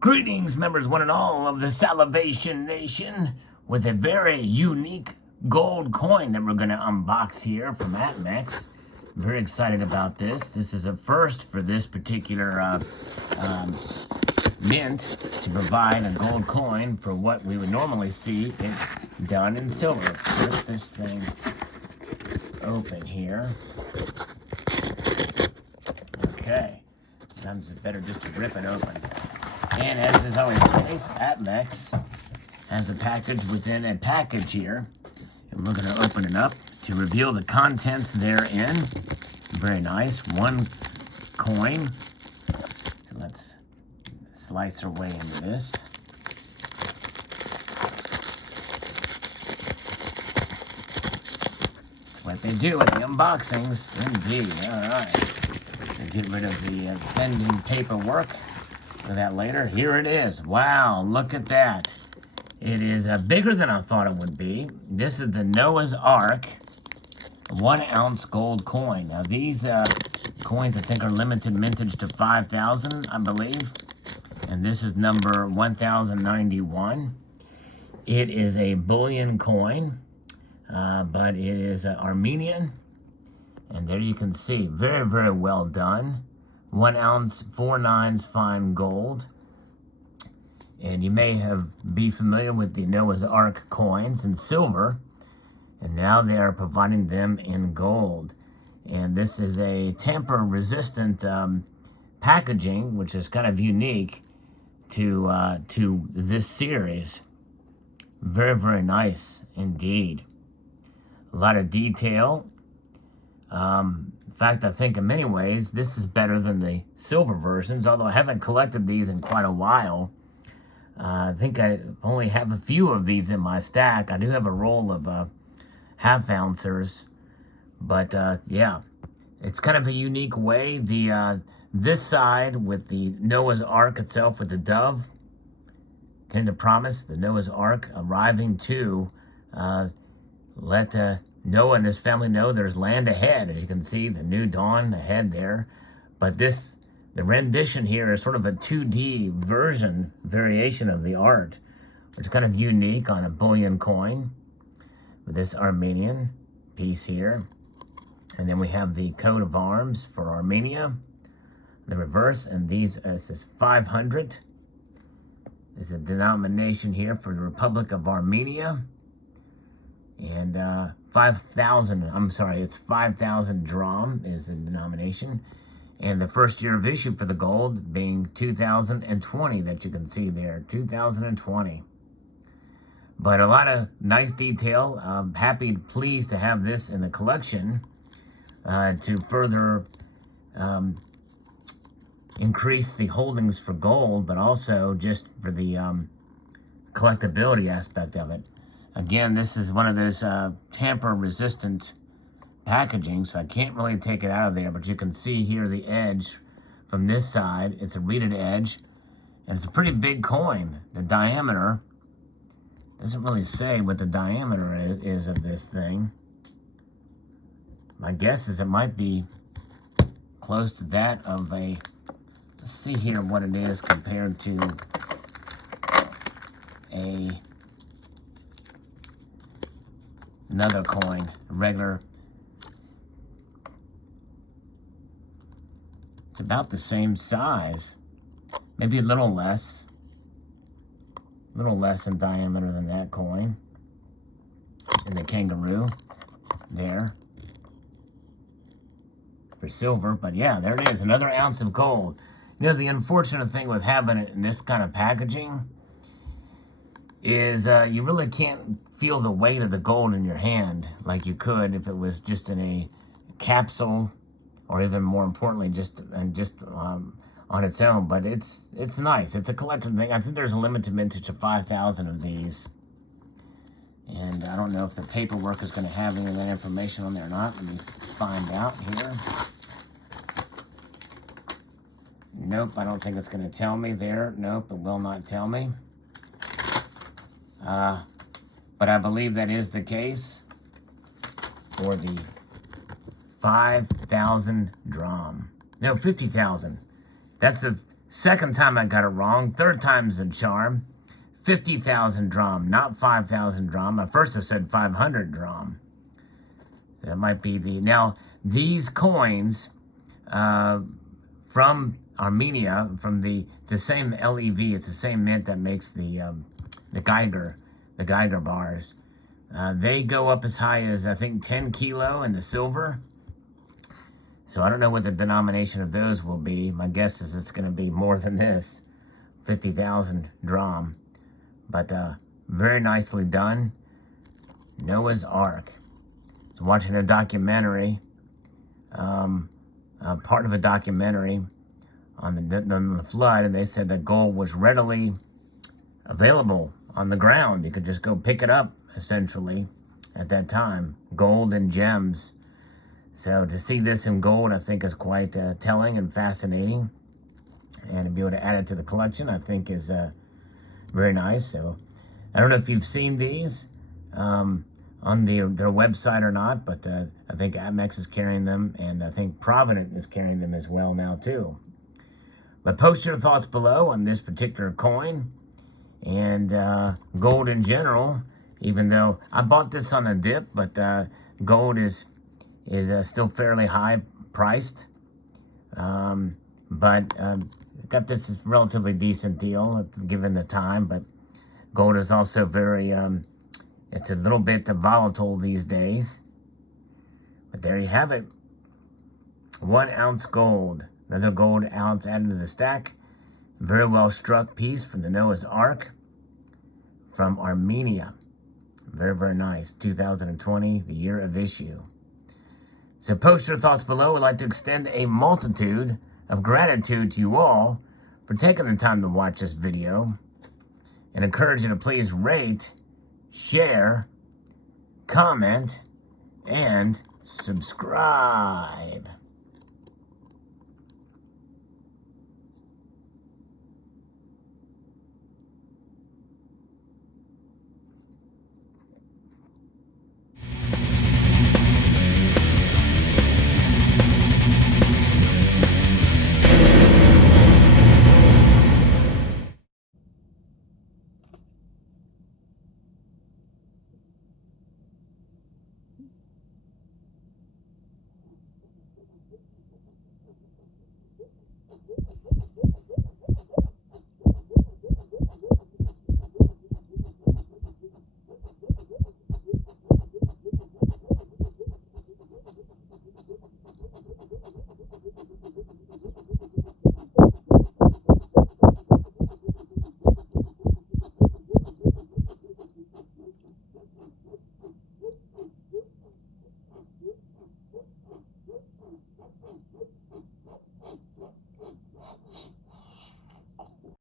Greetings, members one and all of the Salivation Nation, with a very unique gold coin that we're going to unbox here from ATMEX. Very excited about this. This is a first for this particular mint to provide a gold coin for what we would normally see it done in silver. Rip this thing open here. Okay, sometimes it's better just to rip it open. And as is always the case, ATMEX has a package within a package here. And we're going to open it up to reveal the contents therein. Very nice. One coin. So let's slice our way into this. That's what they do with the unboxings. Indeed. All right. Get rid of the offending paperwork. For that later. Here it is. Wow, look at that. It is bigger than I thought it would be. This is the Noah's Ark 1 ounce gold coin. Now these coins I think are limited mintage to 5,000, I believe. And this is number 1091. It is a bullion coin, but it is Armenian. And there you can see, very, very well done. 1 ounce, 4 nines fine gold. And you may be familiar with the Noah's Ark coins in silver. And now they are providing them in gold. And this is a tamper-resistant packaging, which is kind of unique to this series. Very, very nice indeed. A lot of detail. In fact, I think in many ways, this is better than the silver versions, although I haven't collected these in quite a while. I think I only have a few of these in my stack. I do have a roll of half-ouncers, but yeah, it's kind of a unique way. This side with the Noah's Ark itself with the dove, kind of promise, the Noah's Ark arriving to let Noah and his family know there's land ahead. As you can see, the new dawn ahead there. But the rendition here is sort of a 2D variation of the art, which is kind of unique on a bullion coin with this Armenian piece here. And then we have the coat of arms for Armenia, the reverse, and this is 500. There's a denomination here for the Republic of Armenia. And 5,000, I'm sorry, it's 5,000 dram is the denomination. And the first year of issue for the gold being 2020 that you can see there, 2020. But a lot of nice detail. I'm pleased to have this in the collection to further increase the holdings for gold, but also just for the collectability aspect of it. Again, this is one of those tamper-resistant packaging, so I can't really take it out of there, but you can see here the edge from this side. It's a reeded edge, and it's a pretty big coin. The diameter doesn't really say what the diameter is of this thing. My guess is it might be close to that of a, let's see here what it is compared to another coin, regular. It's about the same size, maybe a little less in diameter than that coin. And the kangaroo there for silver. But yeah, there it is, another ounce of gold. You know, the unfortunate thing with having it in this kind of packaging is you really can't feel the weight of the gold in your hand like you could if it was just in a capsule, or even more importantly, just on its own. But it's nice. It's a collector thing. I think there's a limited mintage of 5,000 of these, and I don't know if the paperwork is going to have any of that information on there or not. Let me find out here. Nope, I don't think it's going to tell me there. Nope, it will not tell me. But I believe that is the case for the 5,000 dram. No, 50,000. That's the second time I got it wrong. Third time's the charm. 50,000 dram, not 5,000 dram. At first I said 500 dram. That might be the... Now, these coins from Armenia, it's the same LEV, it's the same mint that makes the Geiger bars. They go up as high as, I think, 10 kilo in the silver. So I don't know what the denomination of those will be. My guess is it's going to be more than this, 50,000 dram. But very nicely done. Noah's Ark. I was watching a documentary, part of a documentary on the flood, and they said that gold was readily available on the ground. You could just go pick it up, essentially, at that time. Gold and gems. So to see this in gold, I think is quite telling and fascinating. And to be able to add it to the collection, I think is very nice. So I don't know if you've seen these on their website or not, but I think Amex is carrying them, and I think Provident is carrying them as well now too. But post your thoughts below on this particular coin and gold in general. Even though I bought this on a dip, but gold is still fairly high priced. But got this relatively decent deal given the time. But gold is also very, it's a little bit volatile these days. But there you have it. 1 ounce gold. Another gold ounce added to the stack. Very well struck piece from the Noah's Ark from Armenia. Very, very nice. 2020, the year of issue. So post your thoughts below. I'd like to extend a multitude of gratitude to you all for taking the time to watch this video, and encourage you to please rate, share, comment, and subscribe.